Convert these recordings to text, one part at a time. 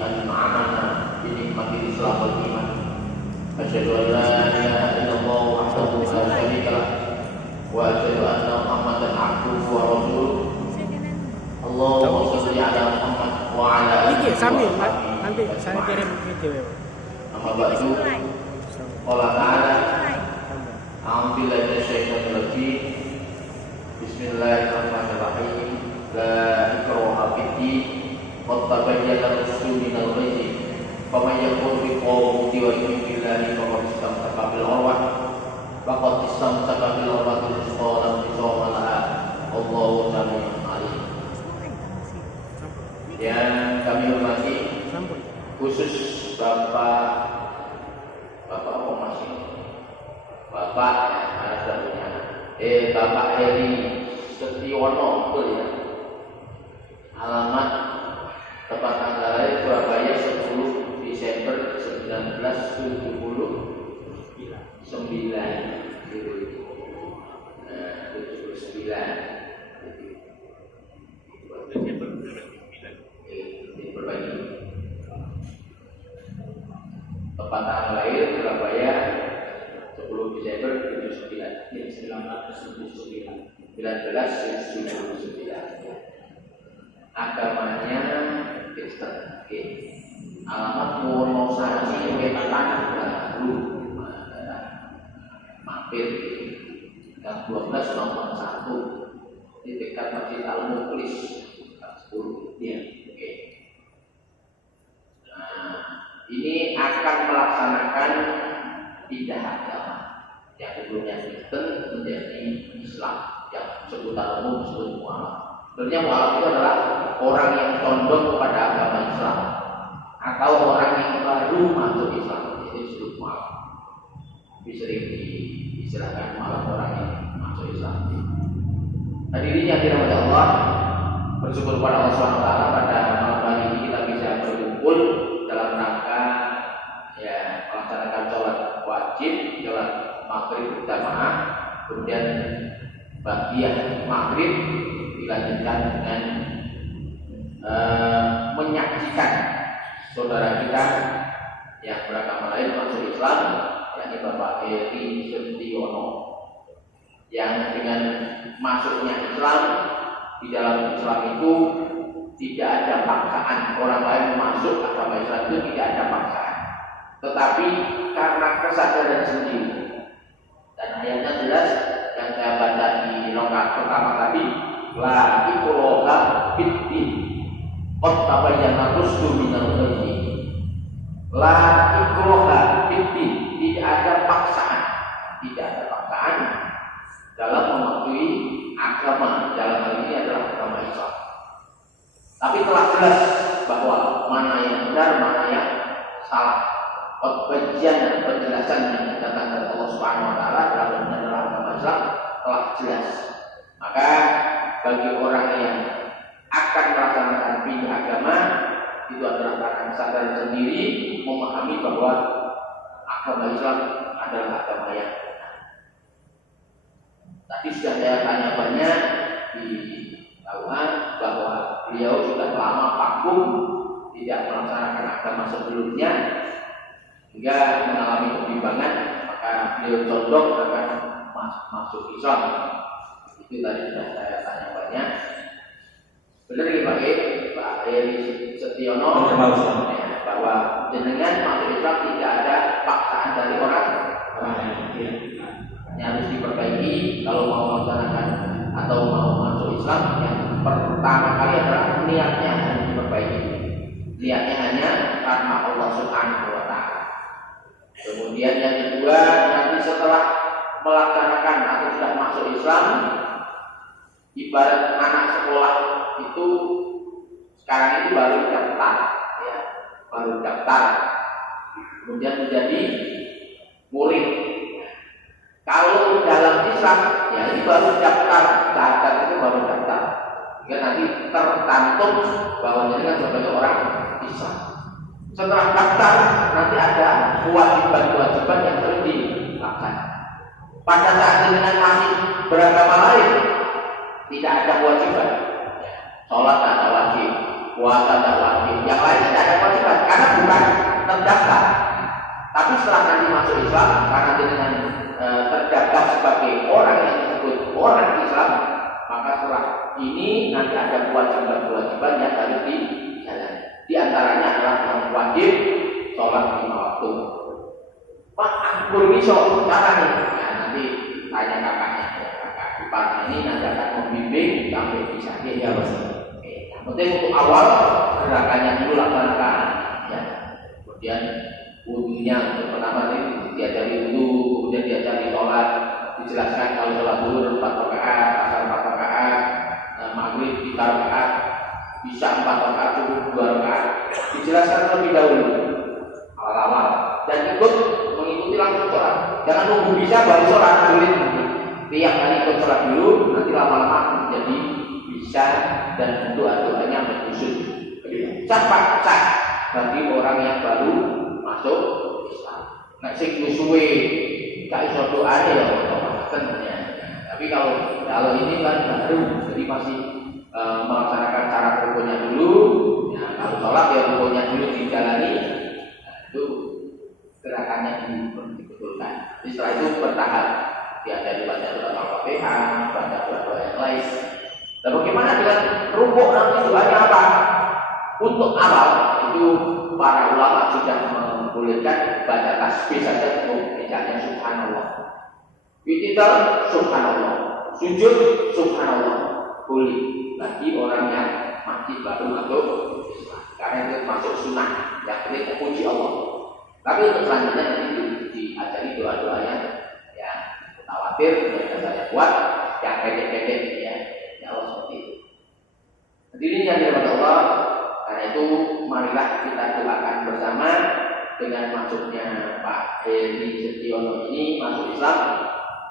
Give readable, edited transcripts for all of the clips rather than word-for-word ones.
أنعمنا بنعمة الإسلام والإيمان أشهد أن لا إله إلا الله وحده لا شريك له وأشهد أن محمدا عبده ورسوله اللهم صل على محمد وعلى آله وصحبه nanti saya kirim video. أما بعد قال تعالى أعوذ بالله من الشيطان الرجيم بسم الله الرحمن الرحيم لا إكراه في الدين قد تبين الرشد من الغي فمن يكفر بالطاغوت ويؤمن بالله فقد استمسك بالعروة فقد استمسك بالعروة الوثقى لا انفصام لها والله سميع عليم. Yang kami hormati khusus Bapak apa masih Bapak Bapak Heri Setiono, betul ya? Alamat tempat tanggal lahir Surabaya 10 Desember 1979. 79. Tempat tanggal lahir Surabaya 10 Desember 1979. Agamanya Kristen. Alamat Wonosari Wetan Baru Mampir yang 12 nomor 1 di dekat Masjid Al-Mukhlis 10 ya. Ini akan melaksanakan pindah agama yang sebelumnya Kristen menjadi Islam, yang sebutan umum disebut mualaf. Sebenarnya mualaf itu adalah orang yang condong kepada agama Islam atau orang yang baru masuk Islam, itu disebut mualaf. Lebih sering diistilahkan mualaf orang yang masuk Islam. Hadirin yang dirahmati Allah, bersyukur kepada Allah SWT pada malam hari ini kita bisa berkumpul dalam rangka melaksanakan sholat wajib, sholat maghrib berjamaah, kemudian bagian maghrib dilanjutkan dengan menyaksikan saudara kita yang beragama lain masuk Islam, yakni Bapak Heri Setiono, yang dengan masuknya Islam, di dalam Islam itu tidak ada paksaan. Orang lain masuk agama Islam itu tidak ada paksaan, tetapi karena kesadaran sendiri. Dan ayatnya jelas yang saya baca di lokat pertama tadi, la ikraha fiddin qad tabayyana rusdu minal ghayy. La ikraha fiddin, tidak ada paksaan, tidak ada paksaan dalam mematuhi agama. Dalam hal ini adalah agama Islam. Tapi telah jelas bahwa mana yang benar, mana yang salah. Bagian dan penjelasan yang datang dari Allah Subhanahu Wa Taala dalam agama Islam telah jelas. Maka bagi orang yang akan melaksanakan pindah agama, itu adalah karena sadar sendiri, memahami bahwa agama Islam adalah agama yang benar. Tadi sudah saya tanya banyak di awal bahwa beliau sudah lama vakum, tidak melaksanakan agama sebelumnya, hingga mengalami kebimbangan, maka beliau condong akan masuk Islam. Itu tadi sudah saya tanya banyak. Benar ya Pak Heri Setiono, bahwa jenengan masuk Islam tidak ada paksaan dari orang lain. Harus diperbaiki kalau mau melaksanakan atau mau masuk Islam. Yang pertama kali adalah niatnya harus diperbaiki. Niatnya hanya karena Allah Subhanahu Wa Taala. Kemudian yang kedua, nanti setelah melaksanakan atau sudah masuk Islam, ibarat anak sekolah itu sekarang ini baru daftar, ya, baru daftar, kemudian menjadi murid. Kalau dalam Islam, ya ini baru daftar, itu baru daftar. Hingga nanti tercantum bahwa ini kan sebagai orang Islam. Setelah daftar, nanti ada kewajiban-kewajiban yang harus dilakukan. Pada saat dengan masih beragama lain, tidak ada kewajiban. Sholat tak wajib, puasa tak wajib, yang lain tidak ada kewajiban. masuk Islam karena dengan terdaftar sebagai orang yang disebut orang Islam, maka setelah ini nanti ada kewajiban-kewajiban yang harus dijalani. Di antaranya adalah yang wajib sholat 5 waktu. Pak, aku bisa cara nih. Ya, nanti tanya kakaknya, kakak ipar ini nanti akan membimbing sampai bisa dia bos. Yang penting untuk awal gerakannya dulu laksanakan. Ya. Kemudian wudhunya untuk pertama ini diajari dulu, kemudian diajari sholat, dijelaskan kalau sholat dulu 4 rakaat, asar 4 rakaat, maghrib 3 rakaat, isya 4 rakaat, subuh 2 rakaat, dijelaskan terlebih dahulu awal-awal dan ikut mengikuti langsung sholat. Jangan nunggu bisa baru sholat dulu. Tiap kali ikut sholat dulu, nanti lama-lama menjadi bisa dan doa-doanya berkhusus. Sah bagi orang yang baru masuk Islam. Nek sing suwe gak iso doane ya tentunya. Tapi kalau ini kan baru, jadi masih melaksanakan cara rukunnya dulu. Ya, kalau sholat ya rukunnya dulu dijalani. Nah, itu gerakannya dibetulkan. Jadi setelah itu bertahap diajari baca surat Al-Fatihah, baca doa-doa yang lain. Dan bagaimana dengan rukuk nanti doanya apa? Untuk awal itu para ulama sudah membolehkan baca tasbih saja cukup, misalnya subhanallah. Wi'tidal subhanallah, sujud subhanallah. Boleh bagi orang yang masih baru masuk Islam. Karena itu masuk sunnah, yang penting memuji Allah. Tapi untuk selanjutnya nanti diajari doa-doanya ya mutawatir yang saya buat, yang pendek-pendek ya Allah seperti itu. Hadirin yang dirahmati Allah, karena itu marilah kita doakan bersama dengan masuknya Pak Heri Setiono ini masuk Islam.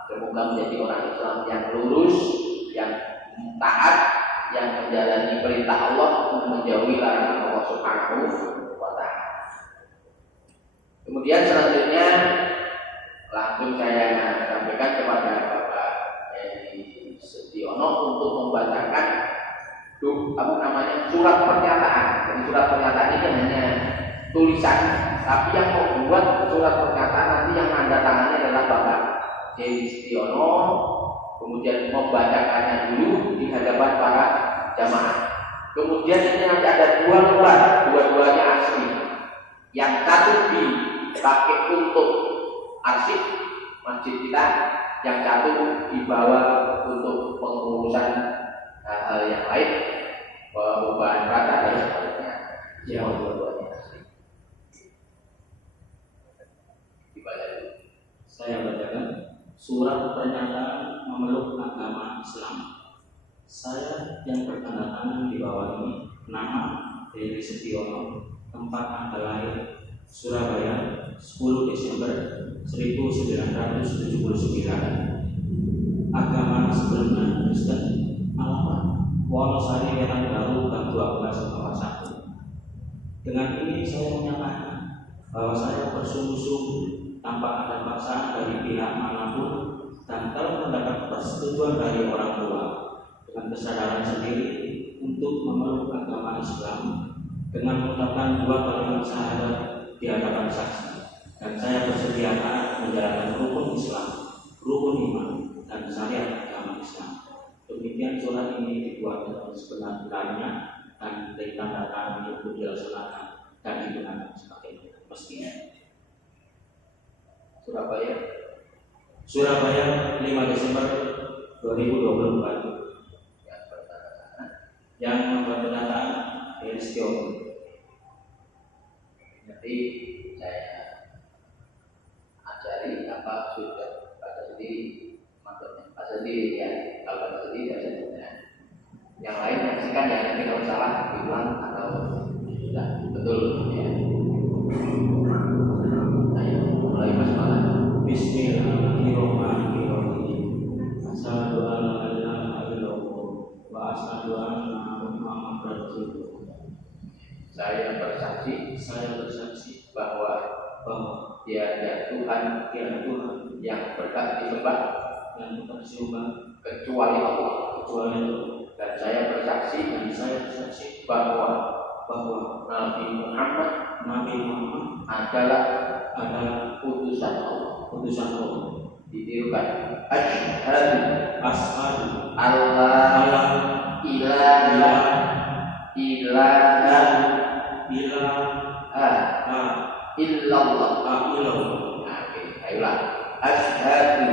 Semoga menjadi orang Islam yang lurus, yang taat, yang menjalani perintah Allah, menjauhi larangan Allah Subhanahu wa Ta'ala. Kemudian selanjutnya langsung saya sampaikan kepada Bapak Heri Setiono untuk membacakan surat pernyataan. Jadi surat pernyataan ini hanya tulisan, tapi yang membuat surat pernyataan nanti yang tanda tangannya adalah Bapak Heri Setiono. Kemudian membacakannya dulu di hadapan para jamaah. Kemudian ini nanti ada 2 lembar, dua-duanya asli. Yang satu dipakai untuk arsip masjid kita, yang satu dibawa untuk pengurusan hal yang lain, perubahan kata dan sebagainya. Ya, dua-duanya asli. Dibaca dulu. Saya bacakan surat pernyataan memeluk agama Islam. Saya yang bertanda tangan di bawah ini, nama Heri Setiono, tempat tanggal lahir Surabaya 10 Desember 1979. Agama sebelumnya Kristen, alamat Wonosari Wetan Baru Gang 12 Bawah 1. Dengan ini saya menyatakan bahwa saya bersungguh-sungguh tanpa ada paksaan dari pihak manapun dan telah mendapat persetujuan dari orang tua dengan kesadaran sendiri untuk memeluk agama Islam dengan mengucapkan 2 kalimat syahadat di hadapan saksi, dan saya bersedia taat menjalankan rukun Islam, rukun iman, dan syariat agama Islam. Demikian surat ini dibuat dengan sebenar-benarnya dan ditanda tangan untuk dilaksanakan dan digunakan sebagai mestinya. Surabaya 5 Desember 2024. Yang membuat pernyataan Heri Setiono. Nanti saya ajari apa sudah baca sendiri, maksudnya baca sendiri ya. Kalau baca sendiri baca sendiri. Yang lain menyaksikan ya, nanti kalau salah diulang atau sudah betul ya. Ayo mulai basmalah. Bismillahirrahmanirrahim. Asyhadu an la ilaha illallah wa asyhadu anna Muhammadar Rasulullah. Saya bersaksi bahwa tiada Tuhan yang berhak disembah kecuali Allah. Dan saya bersaksi bahwa Nabi Muhammad adalah adalah putusan Allah. putusan Allah. Ditirukan. Asyhadu Asyhadu Allah alla ilaha ilaha ilaha illallah. illallah. Nah, oke, ayolah. Asyhadu,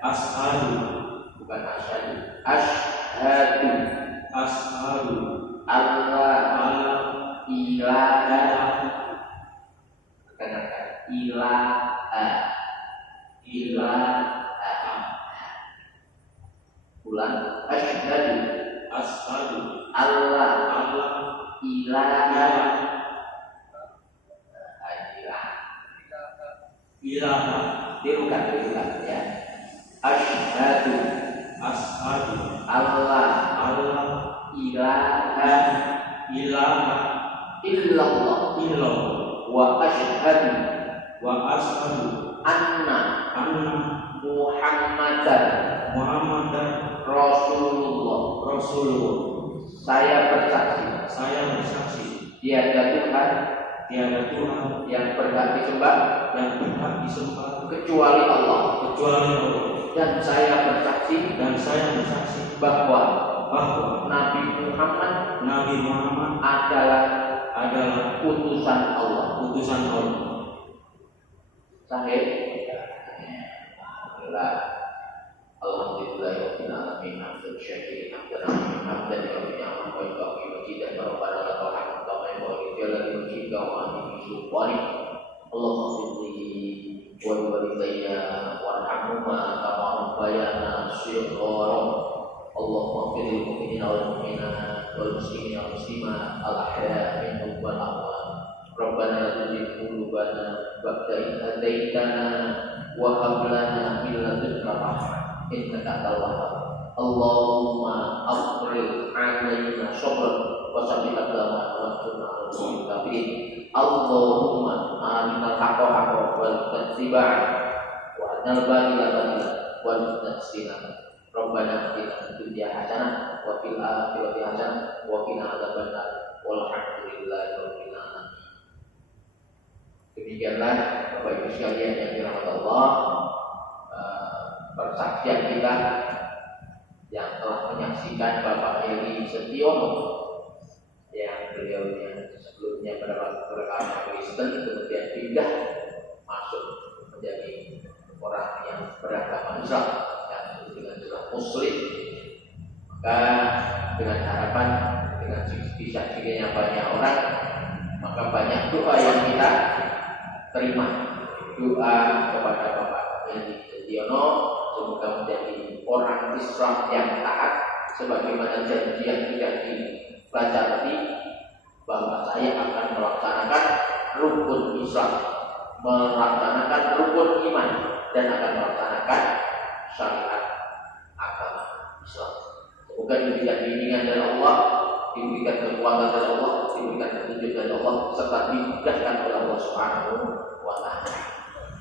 Asyhadu bukan asyhadu. Asyhadu asyhadu Allah alla ilaha ilaha ilaha ilaha. Ulang. Asyhadu asyhadu Allah alla ilaha ilaha tirukan ya. Asyhadu asyhadu Allah alla ilaha ilaha illallah illallah wa asyhadu wa asyhadu anna anna Muhammadan Muhammadan Rasulullah. Rasulullah. Saya bersaksi Saya bersaksi tiada Tuhan tiada Tuhan yang berhak disembah yang berhak disembah kecuali Allah, kecuali Allah, dan saya bersaksi bahwa Nabi Muhammad adalah utusan Allah. Sahih. Alhamdulillah rabbil alamin hamdan syakirin hamdan rabbil alamin wa yuqi majidan rabbana lakal hamdu kama yanbaghi li wajhika wa alihi sultani. Allahumma salli wa walidayya warhamhuma kama rabbayana shighara. Allahumma fil mu'minina wal mu'minat wal muslimina wal muslimat al ahya'i minhum wal amwat. Rabbana la tuzigh qulubana ba'da idh hadaitana wa hab lana min ladunka rahmah innaka antal wahhab. Allahumma afrigh 'alaina sabran wa sabbit aqdamana wa ansurna 'alal qawmil kafirin. Allahumma arinal haqqa haqqan warzuqna ittiba'ah wa arinal batila batilan warzuqna ijtinabah. Rabbana atina fid dunya hasanah wa fil akhirati hasanah wa qina adzabannar. Walhamdulillahi rabbil alamin. Demikianlah Bapak Ibu sekalian yang dirahmati Allah, persaksian kita yang telah menyaksikan Bapak Heri Setiono yang beliaunya sebelumnya beragama Kristen kemudian pindah masuk menjadi orang yang beragama Islam dan dengan Islam Muslim. Maka dengan harapan dengan disaksikannya banyak orang, maka banyak doa yang kita terima. Doa kepada Bapak Heri Setiono semoga menjadi orang Islam yang taat sebagaimana janji yang sudah dibaca tadi, bahwa saya akan melaksanakan rukun Islam, melaksanakan rukun iman, dan akan melaksanakan syariat agama Islam. Semoga diberikan bimbingan dari Allah, diberikan kekuatan dari Allah, diberikan petunjuk dari Allah, serta dimudahkan oleh Allah Subhanahu wa Ta'ala.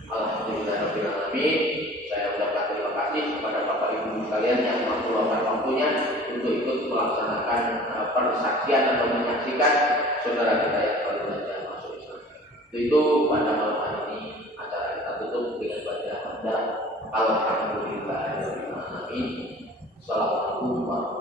Alhamdulillahirabbil alamin. Saya ucapkan terima kasih kepada Bapak Ibu sekalian yang meluangkan waktunya untuk ikut melaksanakan persaksian atau menyaksikan saudara kita yang baru saja masuk Islam. Itu pada malam hari ini acara kita tutup dengan baca hamdalah. Alhamdulillahirabbil alamin. Assalamualaikum warahmatullahi wabarakatuh.